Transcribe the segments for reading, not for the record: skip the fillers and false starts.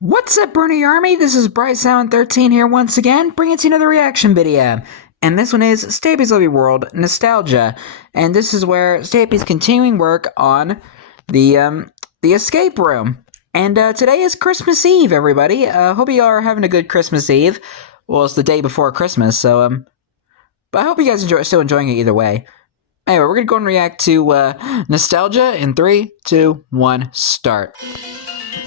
What's up, Brony Army? This is BryceAllen13 here once again, bringing to you another reaction video. And this one is Stampy's Lovely World Nostalgia. And this is where Stampy's continuing work on the escape room. And today is Christmas Eve, everybody. Hope you all are having a good Christmas Eve. Well, it's the day before Christmas, so but I hope you guys still enjoying it either way. Anyway, we're gonna go and react to Nostalgia in 3, 2, 1, start.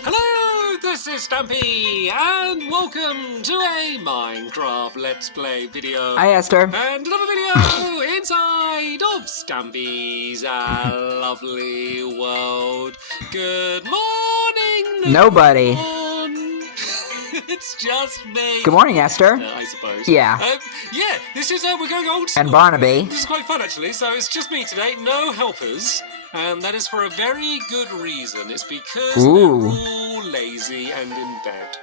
Hello, this is Stampy, and welcome to a Minecraft Let's Play video. Hi, Esther. And another video inside of Stampy's lovely world. Good morning, Nobody. It's just me. Good morning, Esther. I suppose. Yeah. Yeah, this is, we're going old school. And Barnaby. This is quite fun, actually. So it's just me today, no helpers. And that is for a very good reason. It's because they're all lazy and in bed.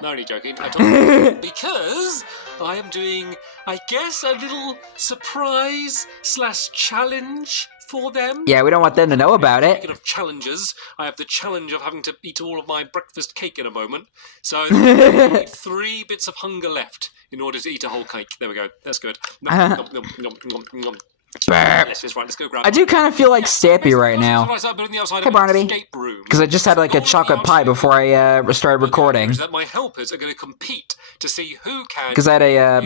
No, only joking. I don't because I am doing, I guess, a little surprise/challenge for them. Yeah, we don't want them to know about it. Speaking of challenges, I have the challenge of having to eat all of my breakfast cake in a moment. So 3 bits of hunger left in order to eat a whole cake. There we go. That's good. Nom, nom, nom, nom, nom, nom. Let's go grab. I do kind of feel like Stampy right now. Hey, Barnaby. Because I just had like a chocolate pie before I started recording. That my helpers are going to compete to see who can. Because I had a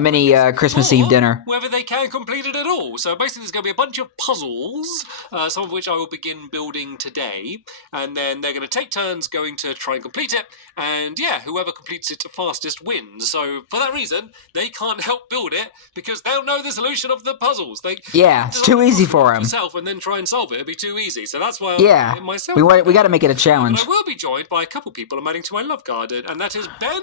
mini Christmas Eve dinner. Whether they can complete it at all. So basically, there's going to be a bunch of puzzles, some of which I will begin building today, and then they're going to take turns going to try and complete it. And yeah, whoever completes it fastest wins. So for that reason, they can't help build it because they'll know the solution of the puzzles. Yeah, it's too easy for them. And then try and solve it. It'd be too easy. So that's why I'm myself. We got to make it a challenge. But I will be joined by a couple people I'm adding to my love garden, and that is Ben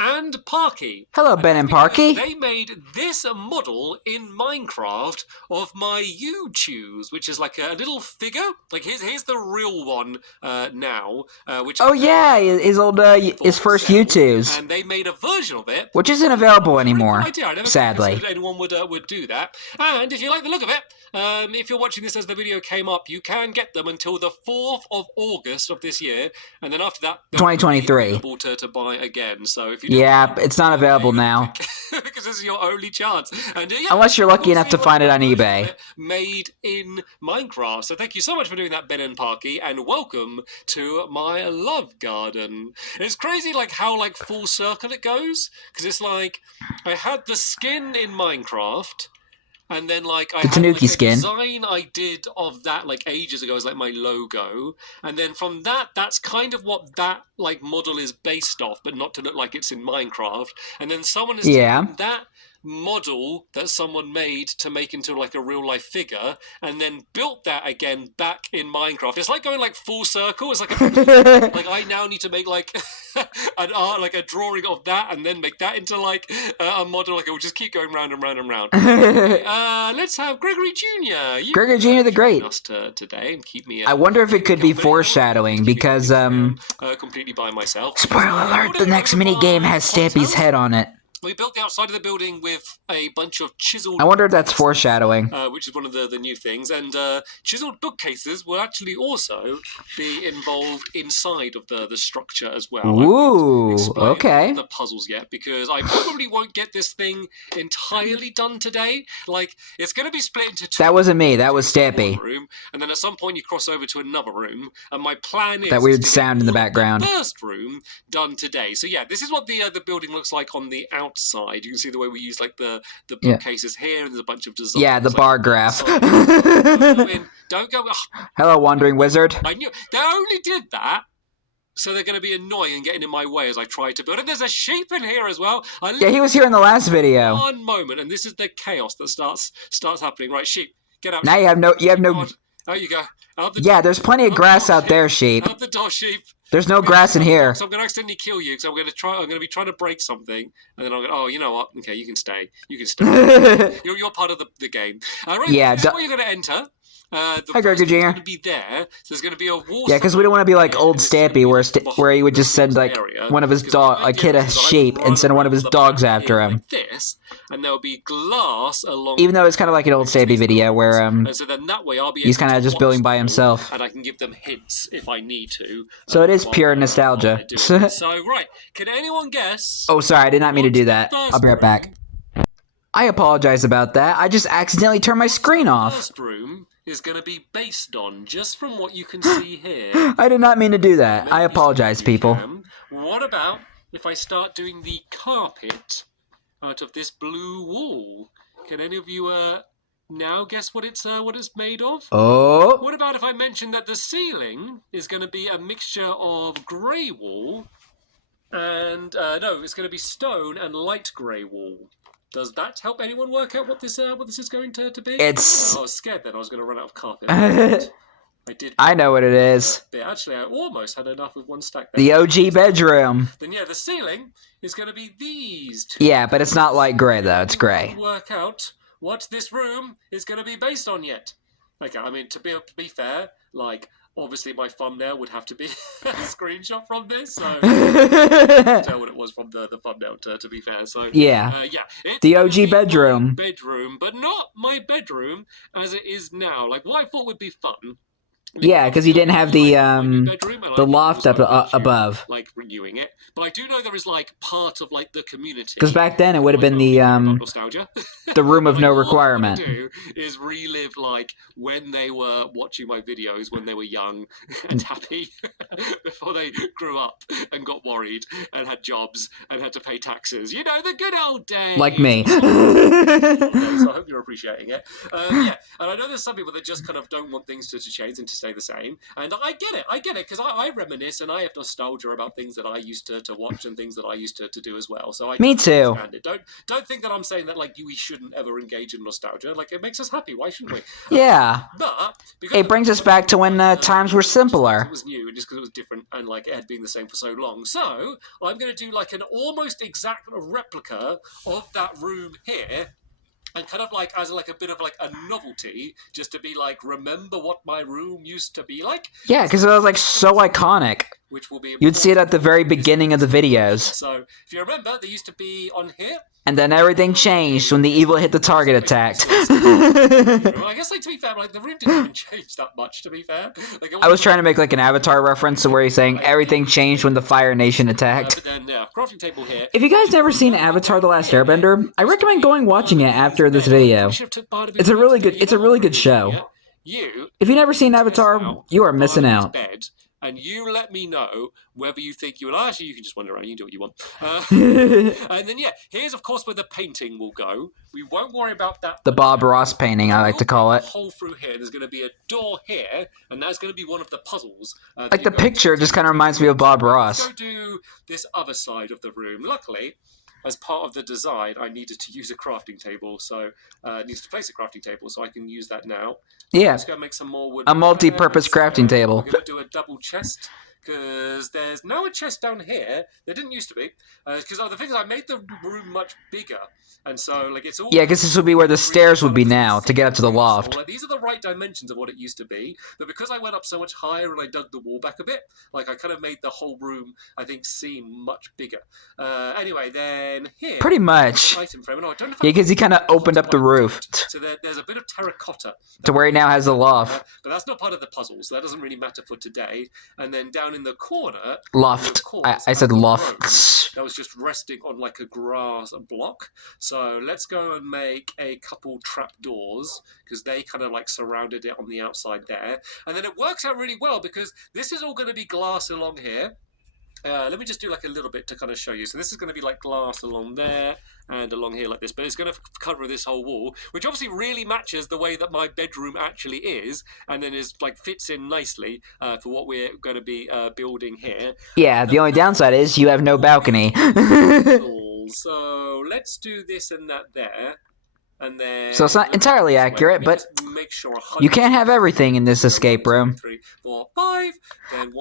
and Parky. Hello, Ben and Parky. They made this model in Minecraft of my U-Choose, which is like a little figure. Like here's the real one now. Which his old his first U-Choose. And they made a version of it, which isn't available anymore. Sadly, anyone would do that. And if you like the look of it, if you're watching this as the video came up, you can get them until the 4th of August of this year, and then after that, 2023. Available to buy again. So if you it's not available now because this is your only chance. And unless you're lucky enough to find it on eBay. Made in Minecraft. So thank you so much for doing that, Ben and Parky, and welcome to my love garden. It's crazy, like how full circle it goes, because it's like I had the skin in Minecraft. And then, I had a design I did of that, ages ago as, my logo. And then from that, that's kind of what that, model is based off, but not to look like it's in Minecraft. And then someone has taken that model that someone made to make into, a real-life figure, and then built that again back in Minecraft. It's like going, full circle. It's like a I now need to make, an art, a drawing of that, and then make that into, a model. It will just keep going round and round and round. Let's have Gregory Jr. Gregory Jr. the Great. Us today and keep me. I wonder if it could be foreshadowing because completely by myself. Spoiler alert: the next mini game has Stampy's head on it. We built the outside of the building with a bunch of chiseled... I wonder if that's foreshadowing. Which is one of the new things. And chiseled bookcases will actually also be involved inside of the structure as well. Ooh, okay. The puzzles yet, because I probably won't get this thing entirely done today. It's going to be split into 2. That wasn't me. That was Stampy. Room, and then at some point you cross over to another room. And my plan is... That weird sound in the background. The first room done today. So yeah, this is what the building looks like on the outside. You can see the way we use the bookcases here, and there's a bunch of designs. Yeah, the bar graph. Don't go. Hello, wandering wizard. I knew they only did that, so they're going to be annoying and getting in my way as I try to build. And there's a sheep in here as well. Yeah, he was here in the last video. One moment, and this is the chaos that starts happening. Right, sheep, get out. Now you have no. Out you go. There's plenty of grass out there, sheep. Out the door, sheep. There's no grass in here. So I'm going to accidentally kill you because I'm going to be trying to break something, and then I'm going. Oh, you know what? Okay, you can stay. You can stay. you're part of the game. Right, yeah. This is where you're going to enter. Hi, Gregory Jr. Going to be there. So there's going to be a wall. Yeah, because we don't want to be like old Stampy, where he would just send one of his a kid a sheep and send one of his dogs after him. Like this, and there'll be glass along. Even though it's kind of like an old Stampy video where and so then that way I'll be he's able kind of to just watch building by them all, himself. and I can give them hints if I need to. So it is while pure they're nostalgia. doing it. So right, can anyone guess? Oh, sorry, I did not mean to do that. I'll be right back. I apologize about that. I just accidentally turned my screen off. The first room is going to be based on, just from what you can see here. I did not mean to do that. Maybe I apologize, people. What about if I start doing the carpet out of this blue wool? Can any of you now guess what it's made of? Oh. What about if I mention that the ceiling is going to be a mixture of grey wool and no, it's going to be stone and light grey wool? Does that help anyone work out what this is going to be? It's. I was scared that I was going to run out of carpet. I did. I know what it is. Actually, I almost had enough with one stack. The OG bedroom. Then yeah, the ceiling is going to be these two. Yeah, but it's not light gray though. It's gray. Work out what this room is going to be based on yet. Okay, I mean to be fair, like obviously my thumbnail would have to be a screenshot from this, so I can't tell what it was from the thumbnail. To be fair, so yeah, it's the OG bedroom. Bedroom, but not my bedroom as it is now. Like what I thought would be fun. Yeah, because you didn't have the loft up above. Like renewing it, but I do know there is like part of like the community. Because back then it would have been the nostalgia. The room of no requirement. What I do is relive like when they were watching my videos when they were young and happy before they grew up and got worried and had jobs and had to pay taxes. You know, the good old days. Like me. So I hope you're appreciating it. Yeah, and I know there's some people that just kind of don't want things to change and to stay the same, and I get it, because I reminisce and I have nostalgia about things that I used to watch and things that I used to do as well. So I Me too. Understand it. Don't think that I'm saying that like we shouldn't ever engage in nostalgia. Like it makes us happy. Why shouldn't we? Yeah. But it brings us back to when times were simpler. It was new, and just because it was different, and like it had been the same for so long. So I'm going to do like an almost exact replica of that room here. And kind of like as like a bit of like a novelty, just to be like, remember what my room used to be like? Yeah, because it was like so iconic. Which will be You'd see it at the very beginning of the videos. So if you remember, they used to be on here. And then everything changed when the evil hit the target attacked. Well, I guess like to be fair, like the room didn't even change that much. To be fair, like, I was trying to make like an Avatar reference to where he's saying everything changed when the Fire Nation attacked. But then, crafting table here. If you guys never seen Avatar: The Last Airbender, I recommend going watching it after this video. It's a really good show. If you've never seen Avatar, you are missing out. And you let me know whether you think you will. Actually, you can just wander around. You can do what you want. And then, yeah, here's, of course, where the painting will go. We won't worry about that. The Bob Ross painting, I like to call it. A hole through here. There's going to be a door here, and that's going to be one of the puzzles. Like the picture just kind of reminds me of Bob Ross. Let's go do this other side of the room. Luckily, as part of the design, I needed to use a crafting table, so needs to place a crafting table, so I can use that now. Yeah. Let's go make some more wood. A multi-purpose crafting table. We're going to do a double chest, because there's now a chest down here. There didn't used to be, because the thing is, I made the room much bigger, and so like it's all. Yeah, because this would be where the stairs would be now to get up to the loft. Like, these are the right dimensions of what it used to be, but because I went up so much higher and I dug the wall back a bit, like I kind of made the whole room, I think, seem much bigger. Anyway, then here. Pretty much. Item frame. No, I don't know if yeah, because he kind of opened up the roof. So there's a bit of terracotta. To where he now has the loft. But that's not part of the puzzle, so that doesn't really matter for today. And then down in the corner. Loft. I said loft. That was just resting on like a grass block. So let's go and make a couple trap doors, because they kind of like surrounded it on the outside there. And then it works out really well, because this is all going to be glass along here. Let me just do like a little bit to kind of show you. So this is going to be like glass along there and along here like this, but it's going to cover this whole wall, which obviously really matches the way that my bedroom actually is, and then is like fits in nicely for what we're going to be building here. Yeah, the only downside is you have no balcony. So let's do this and that there. And then, so it's not entirely accurate, but you can't have everything in this escape room. 3, 4, 5.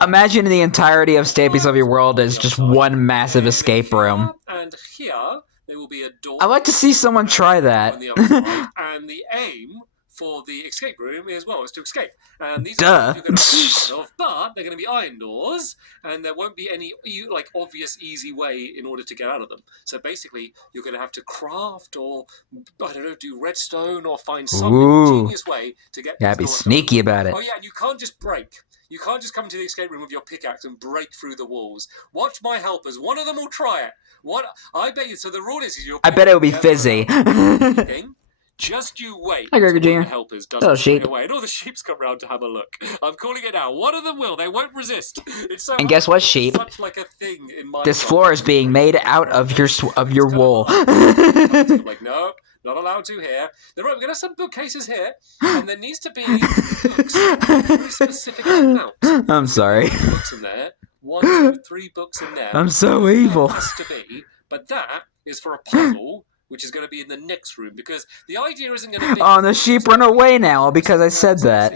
Imagine the entirety of Stampy's Love Your World as just one massive escape room. And here there will be a door. I'd like to see someone try that. On the other side. And the aim for the escape room is, well, it's to escape. And these Duh. are you're going to be terrified of, but they're going to be iron doors, and there won't be any like obvious easy way in order to get out of them. So basically, you're going to have to craft or, I don't know, do redstone or find some ingenious way to get Gotta these be doors sneaky open. about it. Oh yeah, and you can't just break. You can't just come into the escape room with your pickaxe and break through the walls. Watch my helpers. One of them will try it. What I bet you. So the rule is you're. I bet it would be fizzy. Just you wait Hi, until Gregor one of Jr. the helpers does Hello, it straight sheep. away. And all the sheeps come round to have a look. I'm calling it out. One of them will. They won't resist. It's so And guess what, sheep? such like a thing in my This floor is being made out of your wool. Like, no, not allowed to here. Then right, we're gonna have some bookcases here, and there needs to be books of a very specific amount. I'm sorry. Books in there. 1, 2, 3 books in there. I'm so evil. Has to be, but that is for a puzzle, which is going to be in the next room, because the idea isn't going to be... Oh, the sheep run away now because I said that.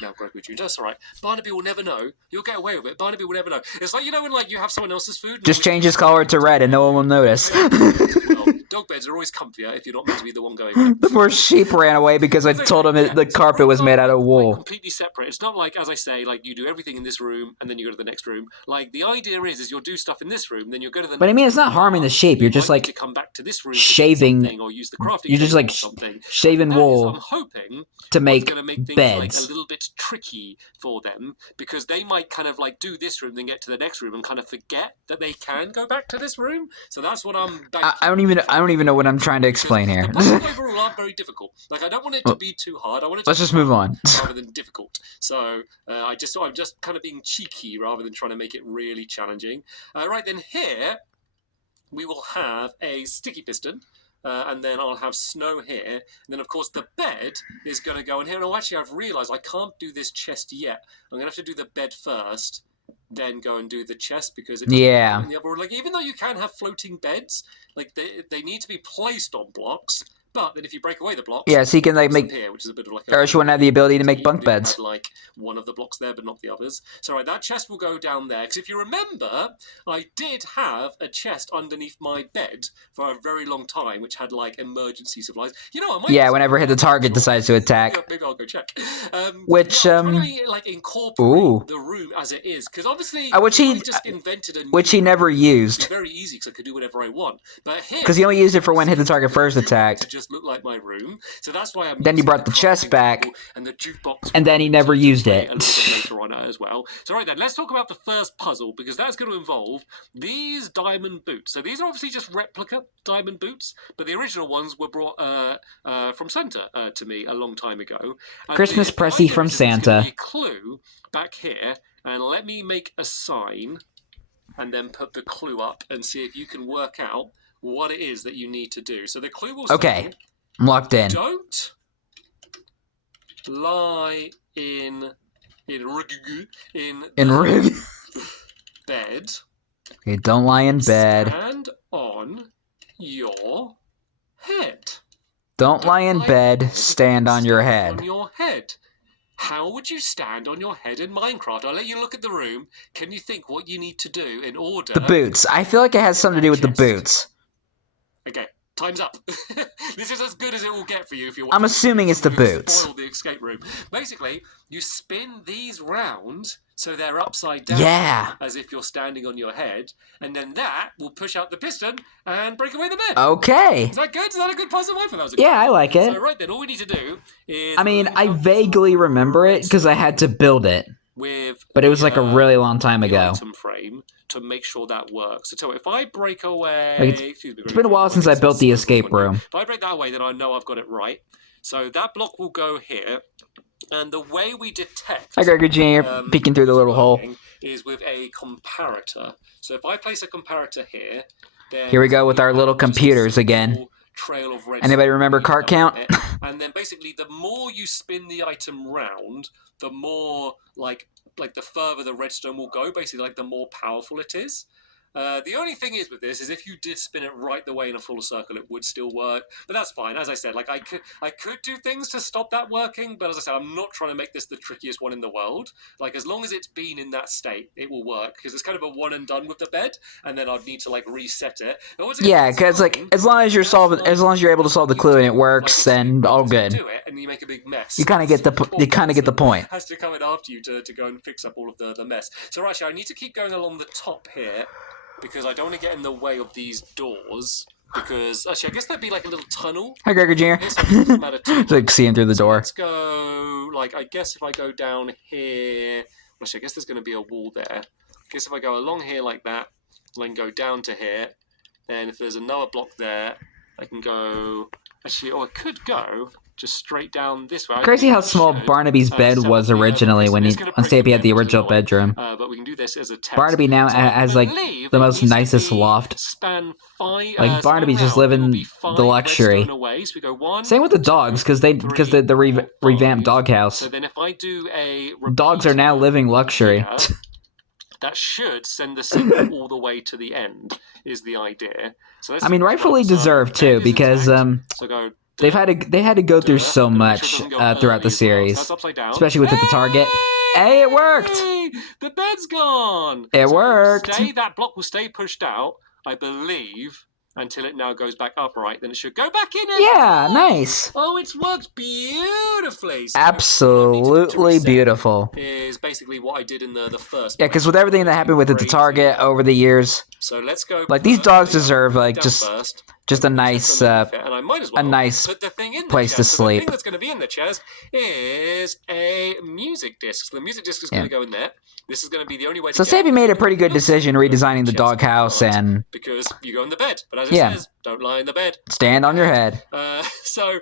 Now, Gregory Jr., that's all right. Barnaby will never know. You'll get away with it. Barnaby will never know. It's like, you know, when like you have someone else's food... Just change his color to red and no one will notice. Well, dog beds are always comfier if you're not meant to be the one going with it. The poor sheep ran away because I told him the carpet was made out of wool. Like, completely separate. It's not like, as I say, like you do everything in this room and then you go to the next room. Like, the idea is you'll do stuff in this room, then you'll go to the But I mean, it's not harming the sheep. You're just like to come back to this room shaving. or use the crafting. You're just like shaving wool. I'm hoping to make things beds. Like a little bit tricky for them, because they might kind of like do this room, then get to the next room and kind of forget that they can go back to this room. So that's what I'm. I don't even know what I'm trying to explain here. The puzzles overall aren't very difficult. Like, I don't want it to be too hard. I want it to Let's just move on. rather than difficult. So I'm just kind of being cheeky rather than trying to make it really challenging. Right then, here we will have a sticky piston. And then I'll have snow here. And then, of course, the bed is going to go in here. Oh, actually, I've realised I can't do this chest yet. I'm going to have to do the bed first, then go and do the chest, because it's in the other order. Like, even though you can have floating beds, like they need to be placed on blocks. But then if you break away the blocks, so you can like make, here, which is a bit of like or else you wouldn't have the ability to make bunk beds. Have, like one of the blocks there, but not the others. So right, that chest will go down there. Because if you remember, I did have a chest underneath my bed for a very long time, which had like emergency supplies. You know, I might whenever the target decides to attack. Maybe I'll go check. Which I'm trying to, like, incorporate the room as it is, because obviously I just invented a new which he never used. It's very easy because I could do whatever I want. But here, because he only used it for when hit the target first attacked. To just look like my room. So that's why I'm. Then he brought the chest back, and the jukebox, and then he never used it. A little bit later on as well. So right then, let's talk about the first puzzle, because that's going to involve these diamond boots. So these are obviously just replica diamond boots, but the original ones were brought from Santa to me a long time ago. And Christmas pressy from Santa. A clue back here, and let me make a sign, and then put the clue up and see if you can work out what it is that you need to do. So the clue will say, I'm locked in. Don't lie in bed. Okay, don't lie in bed. Stand on your head. Don't lie in bed. Stand on your head. On your head. How would you stand on your head in Minecraft? I'll let you look at the room. Can you think what you need to do in order? The boots. I feel like it has something to do with the boots. Okay, time's up. This is as good as it will get for you if you want. I'm assuming it's the boots. Spoil the escape room. Basically, you spin these round so they're upside down. Yeah. As if you're standing on your head, and then that will push out the piston and break away the bed. Okay. Is that good? Is that a good puzzle? I thought that was a good I like it. So right then, all we need to do is. I mean, I vaguely remember it because I had to build it. But it was like a really long time ago. Item frame to make sure that works. So if I break away... Like it's been a while since I built the escape room. If I break that away, then I know I've got it right. So that block will go here. And the way we detect... Hi, Gregor Jr. Peeking through the little hole. ...is with a comparator. So if I place a comparator here... Then here we go with our little computers again. Trail of red. Anybody remember cart count? And then basically the more you spin the item round, the more like the further the redstone will go, basically like the more powerful it is. The only thing is with this is if you did spin it right the way in a full circle, it would still work. But that's fine. As I said, like I could do things to stop that working, but as I said, I'm not trying to make this the trickiest one in the world. Like as long as it's been in that state, it will work because it's kind of a one and done with the bed, and then I'd need to like reset it. Yeah, because like as long as you're able to solve the clue and it works, then all good. Do it, and you make a big mess. You kind of get the point. Has to come in after you to go and fix up all of the mess. So actually, I need to keep going along the top here. Because I don't want to get in the way of these doors. Because, actually, I guess that'd be like a little tunnel. Hi, Gregor Jr. It's like seeing through the door. Let's go, like, I guess if I go down here... Actually, I guess there's going to be a wall there. I guess if I go along here like that, and then go down to here, then if there's another block there, I can go... Actually, I could go... just straight down this way. Crazy how small Barnaby's bed was originally when Stampy had the original bedroom. But we can do this as a test. Barnaby now has like the most nicest loft. Like Barnaby's just living the luxury. Same with the dogs because the revamped doghouse. So then if I do a dogs are now living luxury. That should send the signal all the way to the end. Is the idea? So I mean, rightfully deserved too because so go. They had to go through so much throughout the series, especially with the target. Hey, it worked! The bed's gone! It worked! That block will stay pushed out, I believe, until it now goes back upright. Then it should go back in. Yeah, nice! Oh, it's worked beautifully! So absolutely beautiful. Is basically what I did in the first. Yeah, because with everything that happened with the target over the years, so let's go. Like these dogs deserve like just a nice place to sleep. The thing that's going to be in the chairs is a music disc. So the music disc is going to go in there. This is going to be the only way. So Stampy made a pretty good decision redesigning the doghouse and because you go in the bed, but as it says, don't lie in the bed. Stand on your head. So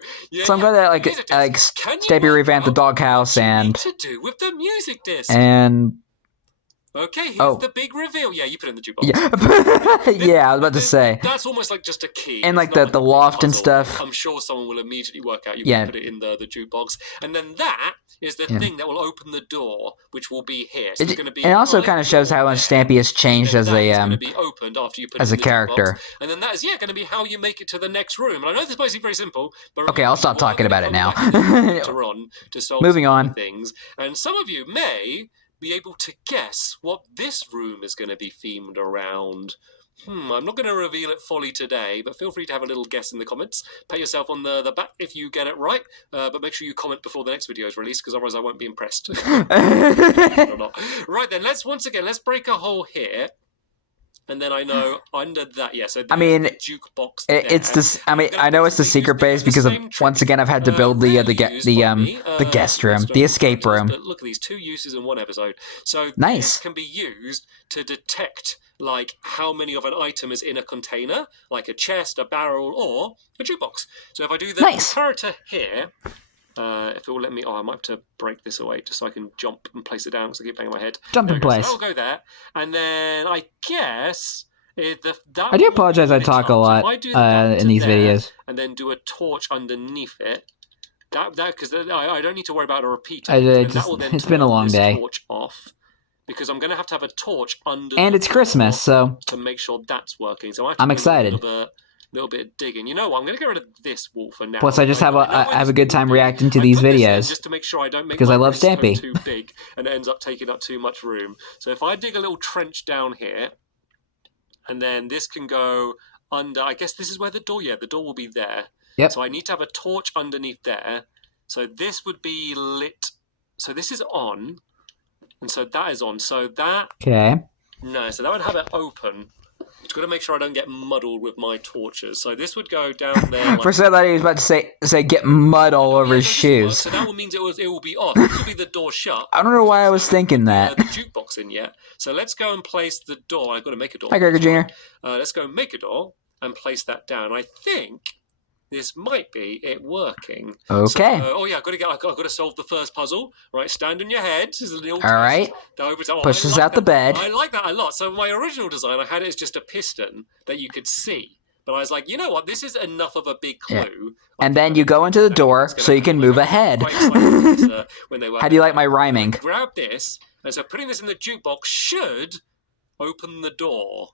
I'm glad that like Stampy revamped the doghouse and to do with the music disc and. Okay, here's the big reveal. Yeah, you put it in the jukebox. Yeah, I was about to say. That's almost like just a key. And like the loft and stuff. I'm sure someone will immediately work out you can put it in the jukebox. And then that is the thing that will open the door, which will be here. So it's going to be. It also kind of shows how much Stampy has changed as a be opened after you put as it in a character. Jukebox. And then that is going to be how you make it to the next room. And I know this might seem very simple, but okay, I'll stop talking about it now. To solve moving on. Things, and some of you may be able to guess what this room is going to be themed around. I'm not going to reveal it fully today, but feel free to have a little guess in the comments. Pat yourself on the back if you get it right, but make sure you comment before the next video is released, because otherwise I won't be impressed. Right then, let's break a hole here. And then I know under that, so I mean, the jukebox. It's this. I mean, I know it's the secret base because once again I've had to build the guest room, the escape room. But look at these 2 uses in 1 episode. So nice. This can be used to detect like how many of an item is in a container, like a chest, a barrel, or a jukebox. So if I do the character here. If it will let me... I might have to break this away just so I can jump and place it down because I keep banging my head. Jump in place. So I'll go there. And then I guess... I do apologize I talk a lot in these videos. And then do a torch underneath it. Because I don't need to worry about a repeat. It's been a long day. Torch off. Because I'm going to have a torch under... And it's Christmas, so... To make sure that's working. So I'm excited. Little bit of digging. You know what? I'm going to get rid of this wall for now. Plus, I just have a good time reacting to these videos just to make sure I don't make because I love Stampy. Too big and it ends up taking up too much room. So if I dig a little trench down here, and then this can go under. I guess this is where the door. Yeah, the door will be there. Yep. So I need to have a torch underneath there. So this would be lit. So this is on, and so that is on. So that. Okay. No, so that would have it open. Just got to make sure I don't get muddled with my torches. So this would go down there. Like, for a second, I thought he was about to say get mud all over his shoes. So that means it will be off. This will be the door shut. I don't know why I was thinking that. The jukebox in yet. So let's go and place the door. I've got to make a door. Hi, Gregor Jr. Let's go and make a door and place that down. I think this might be it working. Okay. So, I've got to solve the first puzzle. Right, stand on your head. This is a little all right. Pushes out the bed. I like that a lot. So my original design, I had it as just a piston that you could see. But I was like, you know what? This is enough of a big clue. Yeah. And then you go into the door so you can move ahead. How do you like my rhyming? Grab this, and so putting this in the jukebox should open the door.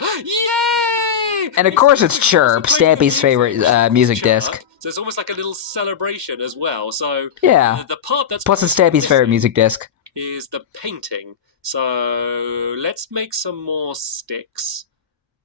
Yay! And of course it's Chirp, Stampy's favorite music disc. So it's almost like a little celebration as well. So Yeah. the part that's plus it's Stampy's favorite music disc is the painting. So let's make some more sticks,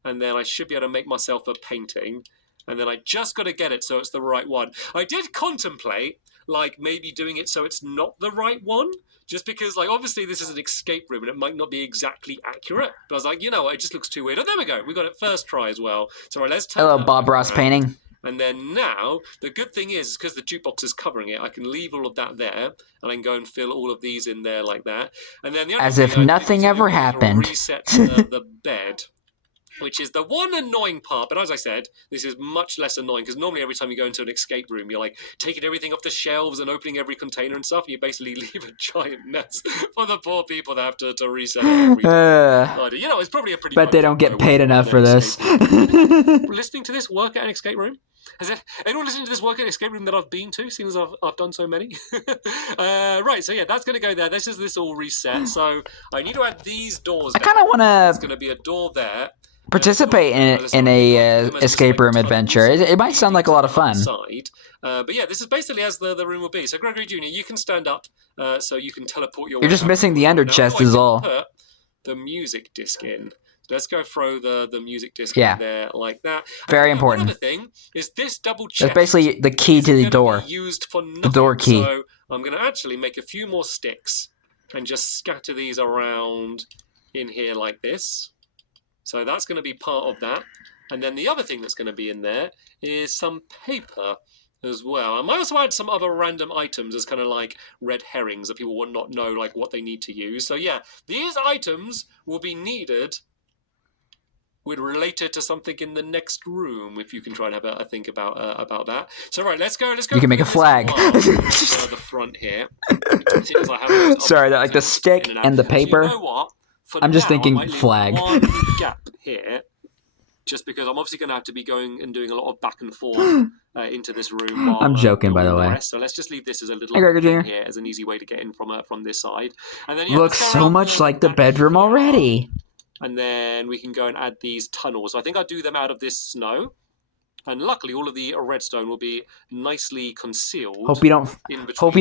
and then I should be able to make myself a painting. And then I just got to get it so it's the right one. I did contemplate, like, maybe doing it so it's not the right one. Just because, like, obviously this is an escape room and it might not be exactly accurate. But I was like, you know what, it just looks too weird. Oh, there we go. We got it first try as well. So right, let's turn a little Bob Ross painting. And then now, the good thing is, because the jukebox is covering it, I can leave all of that there, and I can go and fill all of these in there like that. And then the other as if nothing ever happened. Reset the bed, which is the one annoying part. But as I said, this is much less annoying, because normally every time you go into an escape room, you're like taking everything off the shelves and opening every container and stuff, and you basically leave a giant mess for the poor people that have to reset it every time. You know, it's probably a pretty... But they don't get paid enough for this. Listening to this work at an escape room? Has anyone listening to this work at an escape room that I've been to, seeing as I've done so many? Right, so yeah, that's going to go there. This is this all reset. So I need to add these doors down. I kind of want to... There's going to be a door there. Participate in a escape room adventure. It might sound like a lot of fun. But yeah, this is basically as the room will be. So Gregory Jr., you can stand up so you can teleport your way. You're just missing the under chest is all. Put the music disc in. So let's go throw the music disc in there like that. Very important. Another thing is this double chest. That's basically the key to the door. Used for nothing. The door key. So I'm going to actually make a few more sticks and just scatter these around in here like this. So that's going to be part of that. And then the other thing that's going to be in there is some paper as well. I might also add some other random items as kind of like red herrings that people will not know like what they need to use. So yeah, these items will be needed related to something in the next room, if you can try and have a think about that. So right, let's go. You can make a flag. The front here. Sorry, like the stick and the paper. So you know what? I'm just thinking flag. One gap here, just because I'm obviously going to have to be going and doing a lot of back and forth into this room. I'm joking, by the way. So let's just leave this as a little here as an easy way to get in from this side. And then looks so much like the bedroom already. And then we can go and add these tunnels. So I think I'll do them out of this snow. And luckily, all of the redstone will be nicely concealed. Hope you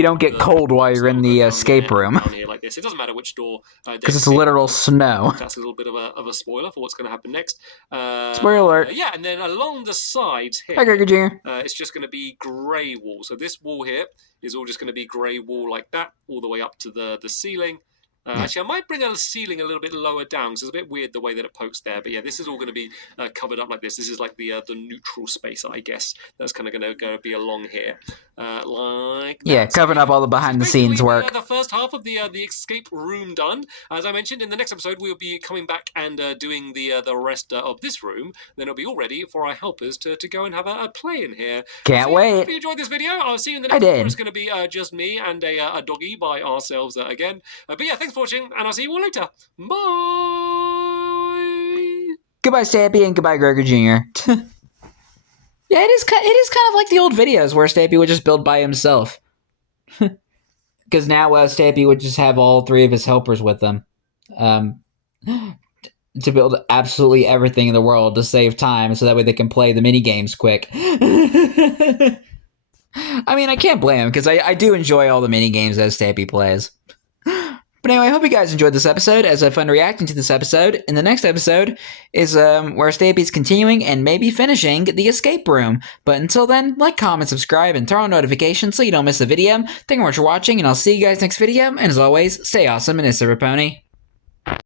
don't get cold while you're in the escape room. Down here like this. It doesn't matter which door. Because it's literal snow. That's a little bit of a spoiler for what's going to happen next. Spoiler alert. Yeah, and then along the sides here, it's just going to be grey wall. So this wall here is all just going to be grey wall like that, all the way up to the ceiling. Actually, I might bring a ceiling a little bit lower down, because it's a bit weird the way that it pokes there. But yeah, this is all going to be covered up like this. This is like the neutral space, I guess. That's kind of going to be along here. Like that. Yeah, covering up all the behind-the-scenes work. The first half of the escape room done. As I mentioned, in the next episode, we'll be coming back and doing the rest of this room. Then it'll be all ready for our helpers to go and have a play in here. Can't wait. If you enjoyed this video, I'll see you in the next one. It's going to be just me and a doggy by ourselves again. But yeah, thanks for watching, and I'll see you all later. Bye! Goodbye, Stampy, and goodbye, Gregor Jr. Yeah, it is kind of like the old videos where Stampy would just build by himself. Because now Stampy would just have all three of his helpers with them. To build absolutely everything in the world to save time, so that way they can play the mini games quick. I mean, I can't blame him, because I do enjoy all the mini games that Stampy plays. But anyway, I hope you guys enjoyed this episode, as I fun reacting to this episode. And the next episode is where Stampy's continuing and maybe finishing the escape room. But until then, like, comment, subscribe, and turn on notifications so you don't miss a video. Thank you very much for watching, and I'll see you guys next video. And as always, stay awesome and it's a Pony.